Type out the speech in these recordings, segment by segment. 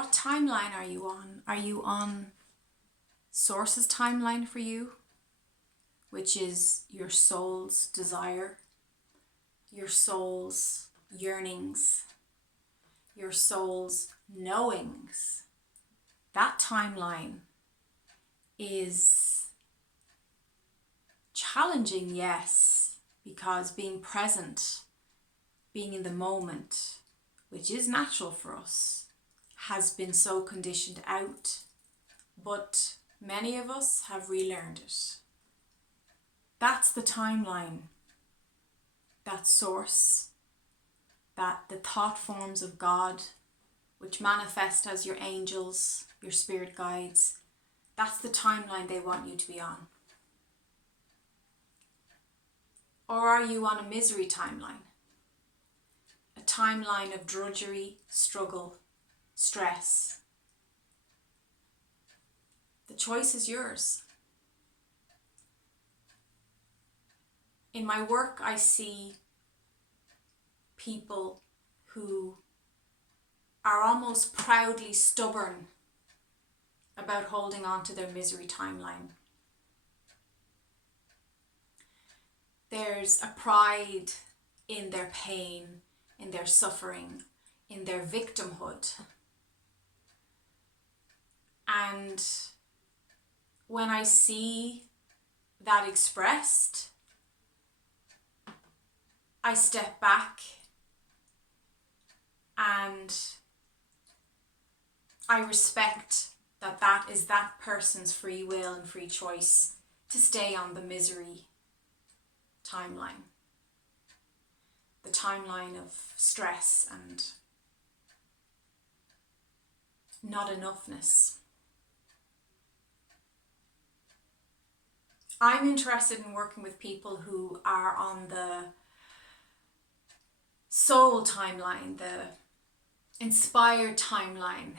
What timeline are you on? Are you on Source's timeline for you, which is your soul's desire, your soul's yearnings, your soul's knowings? That timeline is challenging, yes, because being present, being in the moment, which is natural for us, has been so conditioned out, but many of us have relearned it. That's the timeline, that source, that the thought forms of God, which manifest as your angels, your spirit guides, that's the timeline they want you to be on. Or are you on a misery timeline? A timeline of drudgery, struggle, stress. The choice is yours. In my work, I see people who are almost proudly stubborn about holding on to their misery timeline. There's a pride in their pain, in their suffering, in their victimhood. And when I see that expressed, I step back and I respect that that is that person's free will and free choice to stay on the misery timeline. The timeline of stress and not enoughness. I'm interested in working with people who are on the soul timeline, the inspired timeline.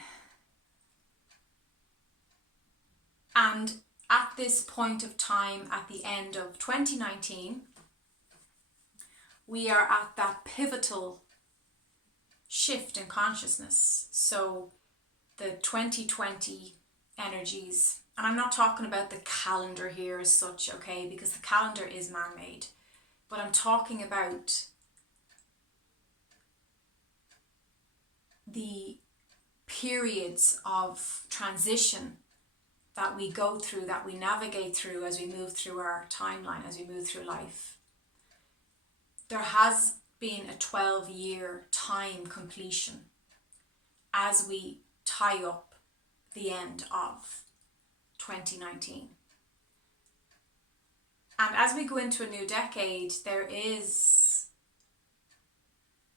And at this point of time, at the end of 2019, we are at that pivotal shift in consciousness. So the 2020 energies, and I'm not talking about the calendar here as such, okay, because the calendar is man-made, but I'm talking about the periods of transition that we go through, that we navigate through as we move through our timeline, as we move through life. There has been a 12-year time completion as we tie up the end of 2019. And as we go into a new decade, there is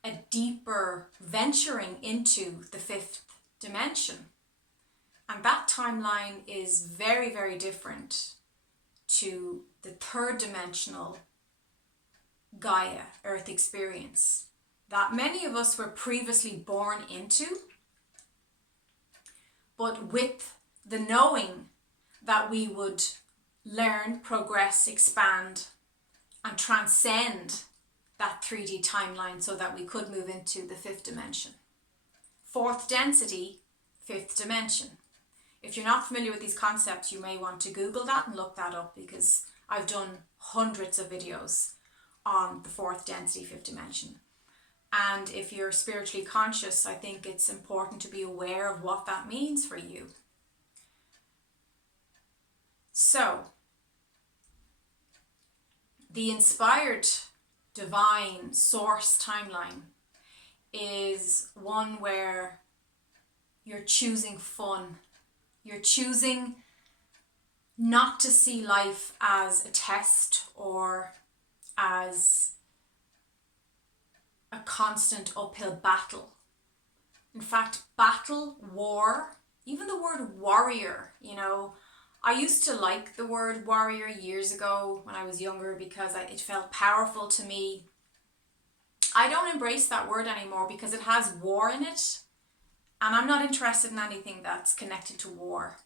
a deeper venturing into the fifth dimension. And that timeline is very, very different to the third dimensional Gaia, Earth experience that many of us were previously born into, but with the knowing that we would learn, progress, expand, and transcend that 3D timeline so that we could move into the fifth dimension. Fourth density, fifth dimension. If you're not familiar with these concepts, you may want to Google that and look that up, because I've done hundreds of videos on the fourth density, fifth dimension. And if you're spiritually conscious, I think it's important to be aware of what that means for you. So, the inspired divine source timeline is one where you're choosing fun. You're choosing not to see life as a test or as a constant uphill battle. In fact, battle, war, even the word warrior, I used to like the word warrior years ago when I was younger because it felt powerful to me. I don't embrace that word anymore because it has war in it, and I'm not interested in anything that's connected to war.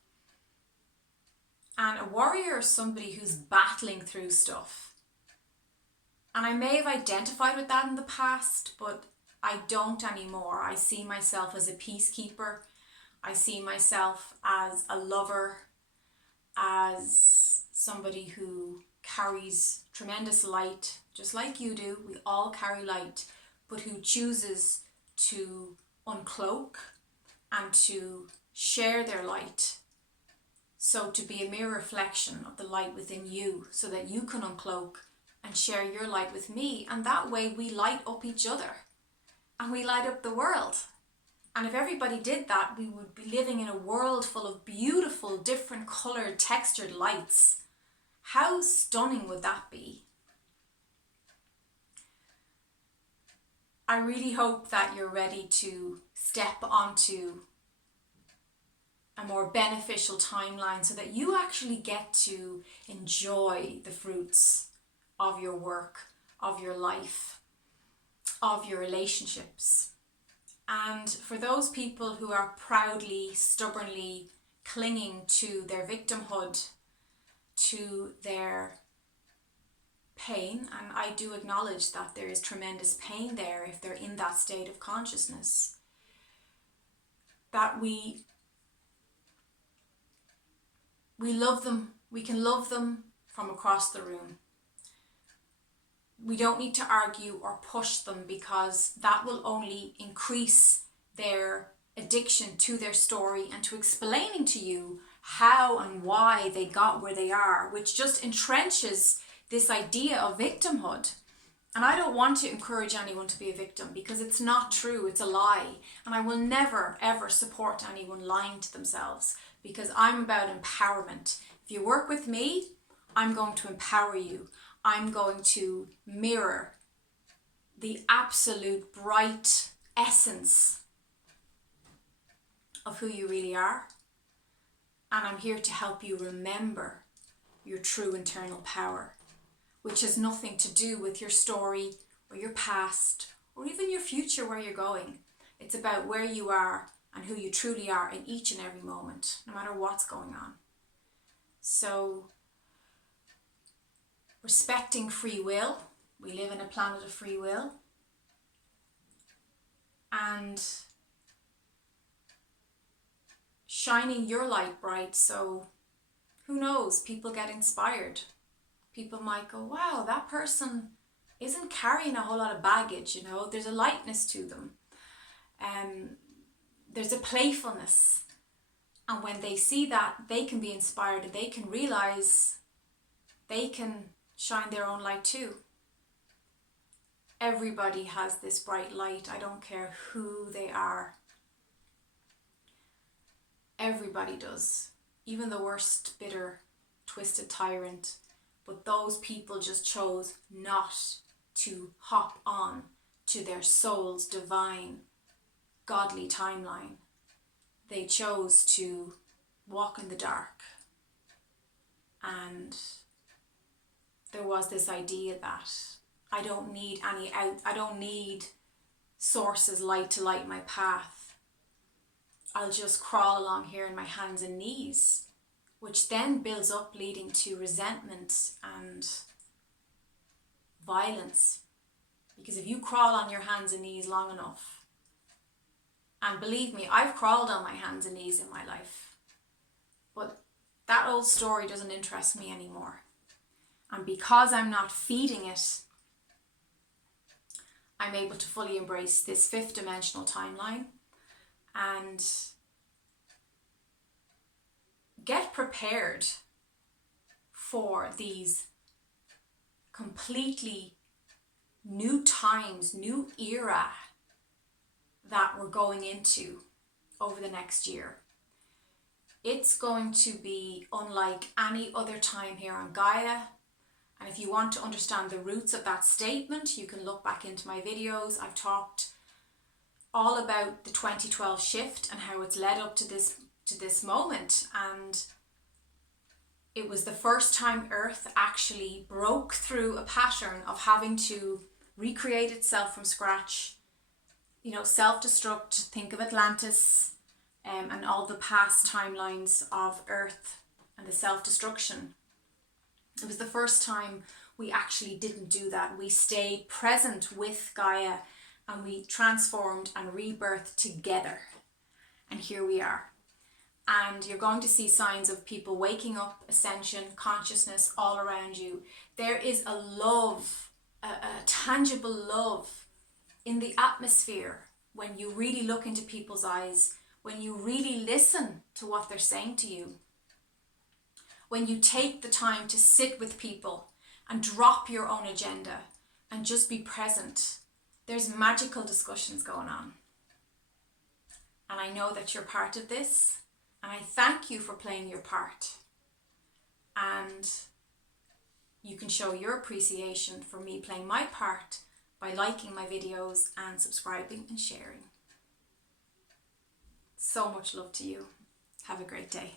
And a warrior is somebody who's battling through stuff. And I may have identified with that in the past, but I don't anymore. I see myself as a peacekeeper. I see myself as a lover, as somebody who carries tremendous light, just like you do. We all carry light, but who chooses to uncloak and to share their light. So to be a mere reflection of the light within you, so that you can uncloak and share your light with me. And that way we light up each other and we light up the world. And if everybody did that, we would be living in a world full of beautiful, different coloured, textured lights. How stunning would that be? I really hope that you're ready to step onto a more beneficial timeline so that you actually get to enjoy the fruits of your work, of your life, of your relationships. And for those people who are proudly, stubbornly clinging to their victimhood, to their pain, and I do acknowledge that there is tremendous pain there if they're in that state of consciousness, that we love them. We can love them from across the room. We don't need to argue or push them, because that will only increase their addiction to their story and to explaining to you how and why they got where they are, which just entrenches this idea of victimhood. And I don't want to encourage anyone to be a victim, because it's not true, it's a lie. And I will never, ever support anyone lying to themselves, because I'm about empowerment. If you work with me, I'm going to empower you. I'm going to mirror the absolute bright essence of who you really are. And I'm here to help you remember your true internal power, which has nothing to do with your story or your past or even your future, where you're going. It's about where you are and who you truly are in each and every moment, no matter what's going on. So, respecting free will. We live in a planet of free will. And shining your light bright, so who knows, people get inspired. People might go, wow, that person isn't carrying a whole lot of baggage, you know, there's a lightness to them. There's a playfulness. And when they see that, they can be inspired and they can realize they can shine their own light too. Everybody has this bright light. I don't care who they are. Everybody does. Even the worst, bitter, twisted tyrant. But those people just chose not to hop on to their soul's divine, godly timeline. They chose to walk in the dark. And there was this idea that I don't need I don't need sources light to light my path. I'll just crawl along here in my hands and knees, which then builds up, leading to resentment and violence. Because if you crawl on your hands and knees long enough, and believe me, I've crawled on my hands and knees in my life, but that old story doesn't interest me anymore. And because I'm not feeding it, I'm able to fully embrace this fifth dimensional timeline and get prepared for these completely new times, new era that we're going into over the next year. It's going to be unlike any other time here on Gaia. And if you want to understand the roots of that statement, you can look back into my videos. I've talked all about the 2012 shift and how it's led up to this moment. And it was the first time Earth actually broke through a pattern of having to recreate itself from scratch. You know, self-destruct. Think of Atlantis and all the past timelines of Earth and the self-destruction. It was the first time we actually didn't do that. We stayed present with Gaia and we transformed and rebirthed together. And here we are. and you're going to see signs of people waking up, ascension, consciousness all around you. There is a love, a tangible love in the atmosphere when you really look into people's eyes, when you really listen to what they're saying to you, when you take the time to sit with people and drop your own agenda and just be present. There's magical discussions going on. And I know that you're part of this, and I thank you for playing your part. And you can show your appreciation for me playing my part by liking my videos and subscribing and sharing. So much love to you. Have a great day.